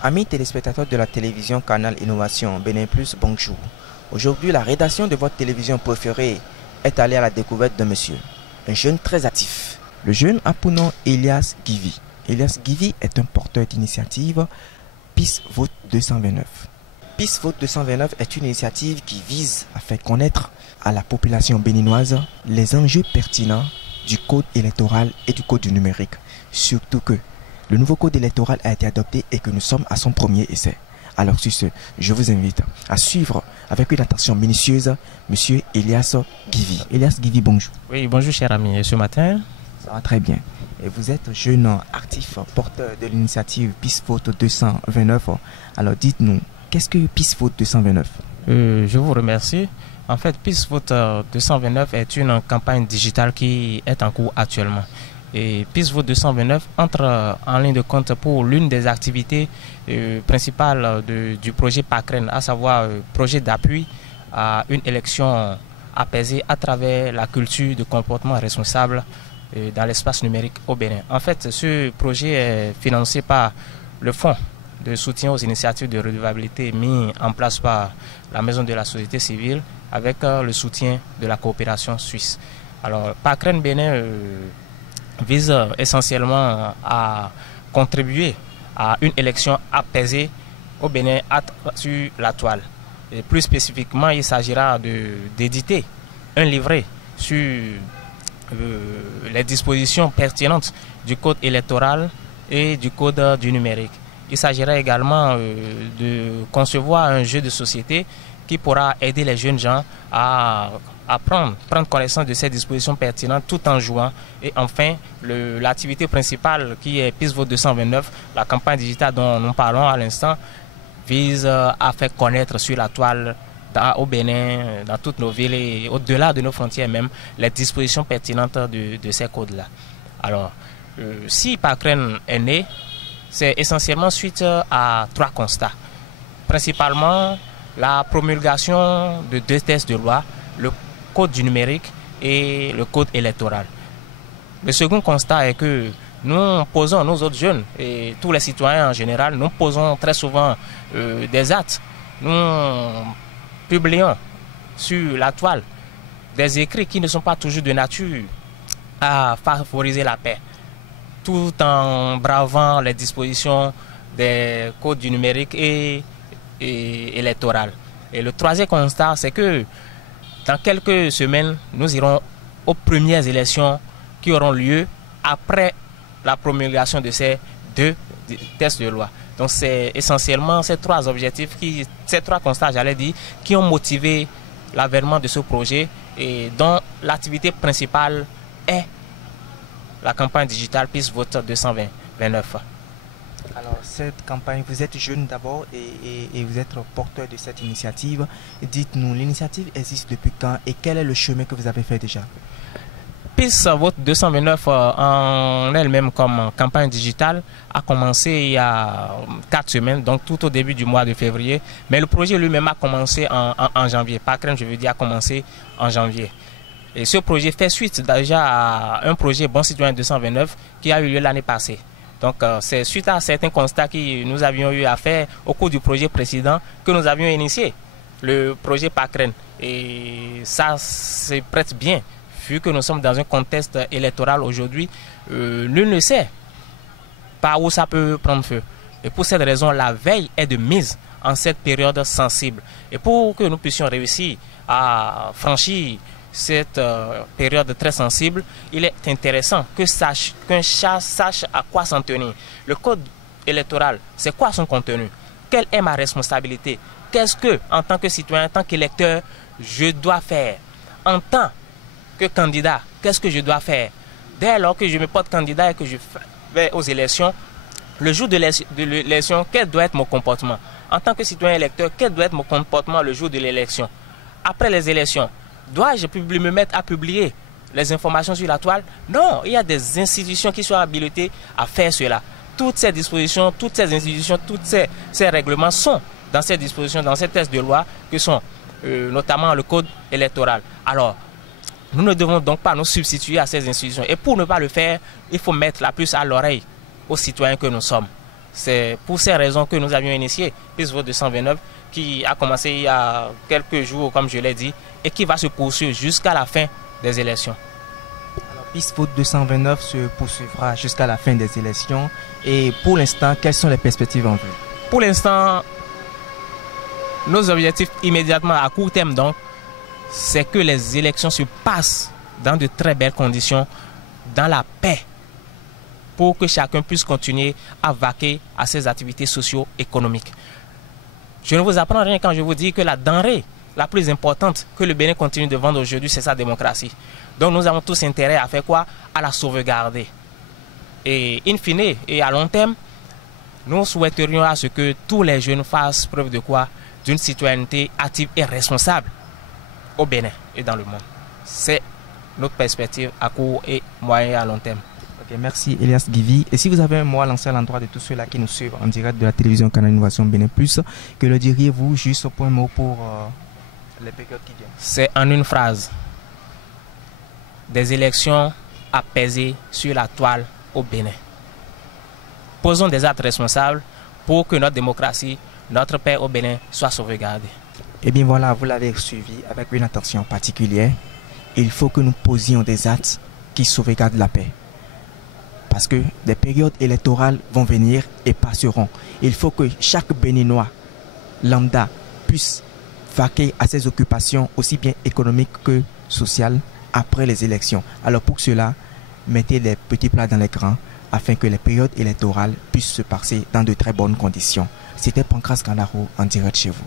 Amis téléspectateurs de la télévision Canal Innovation Bénin Plus, bonjour. Aujourd'hui, la rédaction de votre télévision préférée est allée à la découverte d'un monsieur, un jeune très actif. Le jeune a pour nom Elias Givi. Elias Givi est un porteur d'initiative Peace Vote 229. Peace Vote 229 est une initiative qui vise à faire connaître à la population béninoise les enjeux pertinents du code électoral et du code du numérique. Surtout que le nouveau code électoral a été adopté et que nous sommes à son premier essai. Alors sur ce, je vous invite à suivre avec une attention minutieuse monsieur Elias Givi. Elias Givi, bonjour. Oui, bonjour cher ami. Ce matin, ça va très bien. Et vous êtes jeune actif, porteur de l'initiative Peace Vote 229. Alors dites-nous, qu'est-ce que Peace Vote 229? je vous remercie. En fait, Peace Vote 229 est une campagne digitale qui est en cours actuellement. Et Peace Vote 229 entre en ligne de compte pour l'une des activités principales du projet PACREN, à savoir projet d'appui à une élection apaisée à travers la culture de comportement responsable dans l'espace numérique au Bénin. En fait, ce projet est financé par le Fonds de soutien aux initiatives de redevabilité mis en place par la Maison de la Société Civile avec le soutien de la coopération suisse. Alors, PACREN Bénin vise essentiellement à contribuer à une élection apaisée au Bénin sur la toile. Et plus spécifiquement, il s'agira d'éditer un livret sur les dispositions pertinentes du code électoral et du code du numérique. Il s'agira également de concevoir un jeu de société qui pourra aider les jeunes gens à prendre connaissance de ces dispositions pertinentes tout en jouant. Et enfin, l'activité principale qui est Peace Vote 229, la campagne digitale dont nous parlons à l'instant, vise à faire connaître sur la toile au Bénin, dans toutes nos villes et au-delà de nos frontières même, les dispositions pertinentes de ces codes-là. Alors, si PACREN est né, c'est essentiellement suite à 3 constats. Principalement, la promulgation de 2 textes de loi, le code du numérique et le code électoral. Le second constat est que nous posons, nous autres jeunes et tous les citoyens en général, nous posons très souvent des actes. Nous publions sur la toile des écrits qui ne sont pas toujours de nature à favoriser la paix, tout en bravant les dispositions des codes du numérique et électoral. Et le troisième constat, c'est que dans quelques semaines, nous irons aux premières élections qui auront lieu après la promulgation de ces 2 textes de loi. Donc c'est essentiellement ces 3 objectifs, ces 3 constats, j'allais dire, qui ont motivé l'avènement de ce projet et dont l'activité principale est la campagne digitale Peace Vote 229. Alors cette campagne, vous êtes jeune d'abord et vous êtes porteur de cette initiative. Dites-nous, l'initiative existe depuis quand et quel est le chemin que vous avez fait déjà? Peace Vote 229 en elle-même comme campagne digitale a commencé il y a 4 semaines, donc tout au début du mois de février. Mais le projet lui-même a commencé en janvier. PACREN, je veux dire, a commencé en janvier. Et ce projet fait suite déjà à un projet Bon Citoyen 229 qui a eu lieu l'année passée. Donc c'est suite à certains constats que nous avions eu à faire au cours du projet précédent que nous avions initié, le projet PACREN. Et ça se prête bien, vu que nous sommes dans un contexte électoral aujourd'hui, nul ne sait par où ça peut prendre feu. Et pour cette raison, la veille est de mise en cette période sensible. Et pour que nous puissions réussir à franchir cette période très sensible, il est intéressant qu'un chat sache à quoi s'en tenir. Le code électoral, c'est quoi son contenu? Quelle est ma responsabilité? Qu'est-ce que, en tant que citoyen, en tant qu'électeur, je dois faire? En tant que candidat, qu'est-ce que je dois faire? Dès lors que je me porte candidat et que je vais aux élections, le jour de l'élection, quel doit être mon comportement? En tant que citoyen électeur, quel doit être mon comportement le jour de l'élection? Après les élections, dois-je me mettre à publier les informations sur la toile? Non, il y a des institutions qui sont habilitées à faire cela. Toutes ces dispositions, toutes ces institutions, tous ces règlements sont dans ces dispositions, dans ces textes de loi, que sont notamment le code électoral. Alors, nous ne devons donc pas nous substituer à ces institutions. Et pour ne pas le faire, il faut mettre la puce à l'oreille aux citoyens que nous sommes. C'est pour ces raisons que nous avions initié Piste Vote 229 qui a commencé il y a quelques jours, comme je l'ai dit, et qui va se poursuivre jusqu'à la fin des élections. Alors, Piste Vote 229 se poursuivra jusqu'à la fin des élections. Et pour l'instant, quelles sont les perspectives en vue? Pour l'instant, nos objectifs immédiatement à court terme, donc, c'est que les élections se passent dans de très belles conditions, dans la paix, pour que chacun puisse continuer à vaquer à ses activités socio-économiques. Je ne vous apprends rien quand je vous dis que la denrée la plus importante que le Bénin continue de vendre aujourd'hui, c'est sa démocratie. Donc nous avons tous intérêt à faire quoi? À la sauvegarder. Et in fine, et à long terme, nous souhaiterions à ce que tous les jeunes fassent preuve de quoi? D'une citoyenneté active et responsable au Bénin et dans le monde. C'est notre perspective à court et moyen et à long terme. Ok, merci Elias Guivi. Et si vous avez un mot à lancer à l'endroit de tous ceux-là qui nous suivent en direct de la télévision Canal Innovation Bénin Plus, que le diriez-vous juste au point mot pour les périodes qui viennent? C'est en une phrase. Des élections apaisées sur la toile au Bénin. Posons des actes responsables pour que notre démocratie, notre paix au Bénin soit sauvegardée. Eh bien voilà, vous l'avez suivi avec une attention particulière. Il faut que nous posions des actes qui sauvegardent la paix. Parce que des périodes électorales vont venir et passeront. Il faut que chaque Béninois lambda puisse vaquer à ses occupations aussi bien économiques que sociales après les élections. Alors pour cela, mettez les petits plats dans les grands afin que les périodes électorales puissent se passer dans de très bonnes conditions. C'était Pancras Ganaro en direct chez vous.